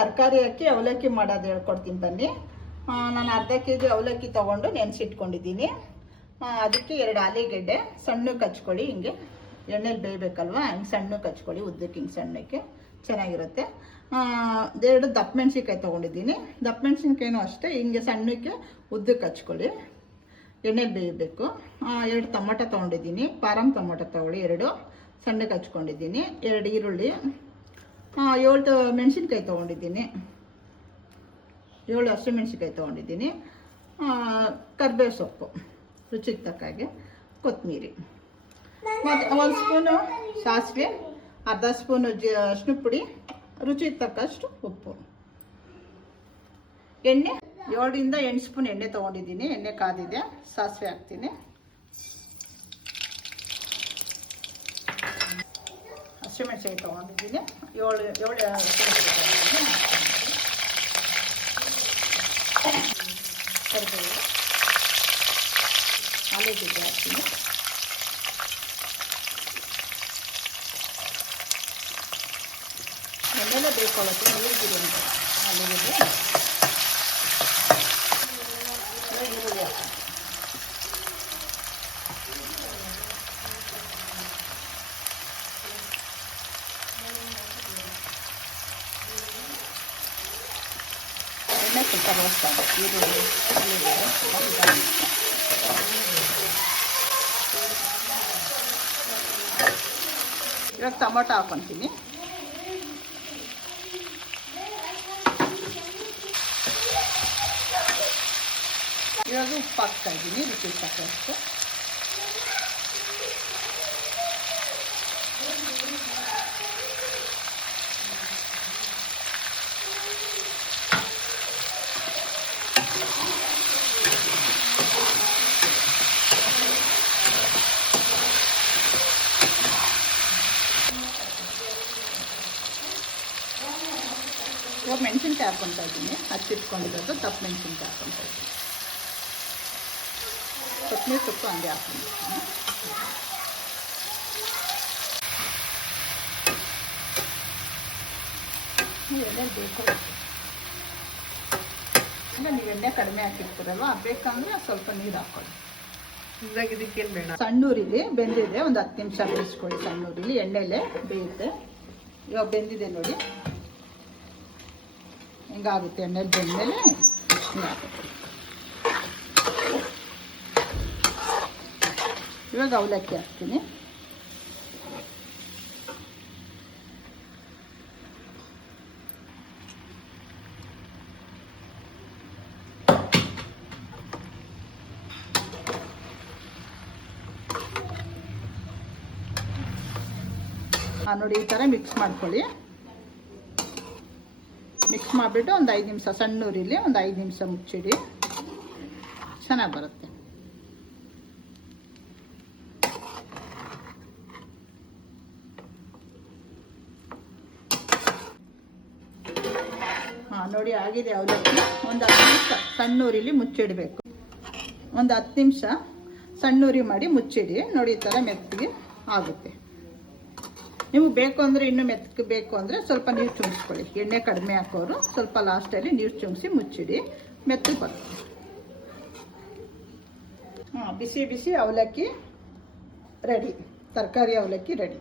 ತರಕಾರಿ ಹಾಕಿ ಅವಲಕ್ಕಿ ಮಾಡೋದು ಹೇಳ್ಕೊಡ್ತೀನಿ ಬನ್ನಿ. ನಾನು ಅರ್ಧ kg ಅವಲಕ್ಕಿ ತೊಗೊಂಡು ನೆನೆಸಿಟ್ಕೊಂಡಿದ್ದೀನಿ. ಅದಕ್ಕೆ 2 ಆಲೂಗೆಡ್ಡೆ ಸಣ್ಣಕ್ಕೆ ಹಚ್ಕೊಳ್ಳಿ. ಹಿಂಗೆ ಎಣ್ಣೆಲಿ ಬೇಯಬೇಕಲ್ವ, ಹಿಂಗೆ ಸಣ್ಣಕ್ಕೆ ಹಚ್ಕೊಳ್ಳಿ, ಉದ್ದಕ್ಕೆ ಹಿಂಗೆ ಸಣ್ಣಕ್ಕೆ ಚೆನ್ನಾಗಿರುತ್ತೆ. 2 ದಪ್ಪ ಮೆಣಸಿನ್ಕಾಯಿ ತೊಗೊಂಡಿದ್ದೀನಿ. ದಪ್ಪ ಮೆಣಸಿನ್ಕಾಯಿನೂ ಅಷ್ಟೇ ಹಿಂಗೆ ಸಣ್ಣಕ್ಕೆ ಉದ್ದಕ್ಕೆ ಹಚ್ಕೊಳ್ಳಿ, ಎಣ್ಣೆಲಿ ಬೇಯಬೇಕು. 2 ಟೊಮೊಟೊ ತೊಗೊಂಡಿದ್ದೀನಿ. ಪಾರಂ ಟೊಮೊಟೊ ತೊಗೊಳ್ಳಿ, 2 ಸಣ್ಣಕ್ಕೆ ಹಚ್ಕೊಂಡಿದ್ದೀನಿ. 2 ಈರುಳ್ಳಿ, 7 ಮೆಣಸಿನ್ಕಾಯಿ ತೊಗೊಂಡಿದ್ದೀನಿ. 7 ಹಸಿಮೆಣಸಿನ್ಕಾಯಿ ತೊಗೊಂಡಿದ್ದೀನಿ. ಕರಿಬೇವು ಸೊಪ್ಪು ರುಚಿಗೆ ತಕ್ಕಾಗೆ, ಕೊತ್ತಂಬರಿ, ಮತ್ತು 1 ಸ್ಪೂನು ಸಾಸಿವೆ, ಅರ್ಧ ಸ್ಪೂನು ಅರಿಶಿನ ಪುಡಿ, ರುಚಿಗೆ ತಕ್ಕಷ್ಟು ಉಪ್ಪು, ಎಣ್ಣೆ 7 ರಿಂದ 8 ಸ್ಪೂನ್ ಎಣ್ಣೆ ತೊಗೊಂಡಿದ್ದೀನಿ. ಎಣ್ಣೆ ಕಾದಿದೆ, ಸಾಸಿವೆ ಹಾಕ್ತೀನಿ. ಹಸಿಮೆಣಸಿನ್ಕಾಯಿ ತೊಗೊಂಡಿದ್ದೀನಿ. 7 ಹಸಿಮೆಣಸಿನ್ಕಾಯಿ ತೊಗೊಂಡಿದ್ದೀನಿ. ಕರಿಬೇವು, ಆಲೂಗೆಡ್ಡೆ ಹಾಕ್ತೀನಿ. ಎಣ್ಣೆಲ್ಲ ಬೇಕೊಳ್ಳುತ್ತೆ, ನೀರಿಗಿದೆ ಅಂತ ಆಲೂಗೆಡ್ಡೆ. ಈರುಳ್ಳಿ ಹಾಕ್ತೀನಿ. ಎಣ್ಣೆ ಸ್ವಲ್ಪ ರೋಸ್ಟ್ ಆಗುತ್ತೆ. ಈರುಳ್ಳಿ ಇವಾಗ ಟೊಮೊಟೊ ಹಾಕ್ಕೊತೀನಿ. ಇವಾಗ ಉಪ್ಪು ಹಾಕ್ತಾ ಇದ್ದೀನಿ, ರುಚಿಗೆ ತಕ್ಕಷ್ಟು. ಇವಾಗ ಮೆಣಸಿನ್ಕಾಯಿ ಹಾಕ್ಕೊತಾ ಇದ್ದೀನಿ. ಹಚ್ಚಿಟ್ಕೊಂಡಿರೋದು ದಪ್ಪ ಮೆಣಸಿನ್ಕಾಯಿ ಹಾಕ್ಕೊತಾ ಇದ್ದೀನಿ. ಕೊತ್ತಂಬರಿ ಸೊಪ್ಪು ಹಂಗೆ ಹಾಕ್ಕೊಂಡಿರ್ತೀನಿ. ಎಣ್ಣೆ ಬೇಕು ಅಂದರೆ ನೀವು ಎಣ್ಣೆ ಕಡಿಮೆ ಹಾಕಿರ್ತೀರಲ್ವ, ಬೇಕಂದರೆ ಸ್ವಲ್ಪ ನೀರು ಹಾಕ್ಕೊಳ್ಳಿ. ಇವಾಗ ಇದಕ್ಕೇನು ಬೇಡ. ಸಣ್ಣೂರಿಲಿ ಬೆಂದಿದೆ, ಒಂದು 10 ನಿಮಿಷ ಬೇಯಿಸ್ಕೊಳ್ಳಿ. ಸಣ್ಣೂರಿಲಿ ಎಣ್ಣೆಲೆ ಬೇಯುತ್ತೆ. ಇವಾಗ ಬೆಂದಿದೆ ನೋಡಿ, ಹಿಂಗಾಗುತ್ತೆ. ಎಣ್ಣೆಲಿ ಬೆಂದಮೇಲೆ ಹಿಂಗಾಗುತ್ತೆ. ಇವಾಗ ಅವಲಕ್ಕಿ ಹಾಕ್ತೀನಿ. ನೋಡಿ ಈ ಥರ ಮಿಕ್ಸ್ ಮಾಡ್ಕೊಳ್ಳಿ. ಮಿಕ್ಸ್ ಮಾಡಿಬಿಟ್ಟು ಒಂದು 5 ನಿಮಿಷ ಸಣ್ಣೂರಿಲಿ ಒಂದು 5 ನಿಮಿಷ ಮುಚ್ಚಿಡಿ, ಚೆನ್ನಾಗಿ ಬರುತ್ತೆ. ನೋಡಿ ಆಗಿದೆ ಅವಲಕ್ಕಿ. ಒಂದು 10 ನಿಮಿಷ ಸಣ್ಣೂರಿಲಿ ಮುಚ್ಚಿಡಬೇಕು. ಒಂದು 10 ನಿಮಿಷ ಸಣ್ಣೂರಿ ಮಾಡಿ ಮುಚ್ಚಿಡಿ. ನೋಡಿ ಈ ಥರ ಮೆತ್ತಗೆ ಆಗುತ್ತೆ. ನಿಮಗೆ ಬೇಕು ಅಂದರೆ ಇನ್ನೂ ಮೆತ್ತಗೆ ಬೇಕು ಅಂದರೆ ಸ್ವಲ್ಪ ನೀರು ಚುಮ್ಸ್ಕೊಳ್ಳಿ. ಎಣ್ಣೆ ಕಡಿಮೆ ಹಾಕೋರು ಸ್ವಲ್ಪ ಲಾಸ್ಟಲ್ಲಿ ನೀರು ಚುಮ್ಸಿ ಮುಚ್ಚಿಡಿ, ಮೆತ್ತಗೆ ಬರುತ್ತೆ. ಬಿಸಿ ಬಿಸಿ ಅವಲಕ್ಕಿ ರೆಡಿ. ತರಕಾರಿ ಅವಲಕ್ಕಿ ರೆಡಿ.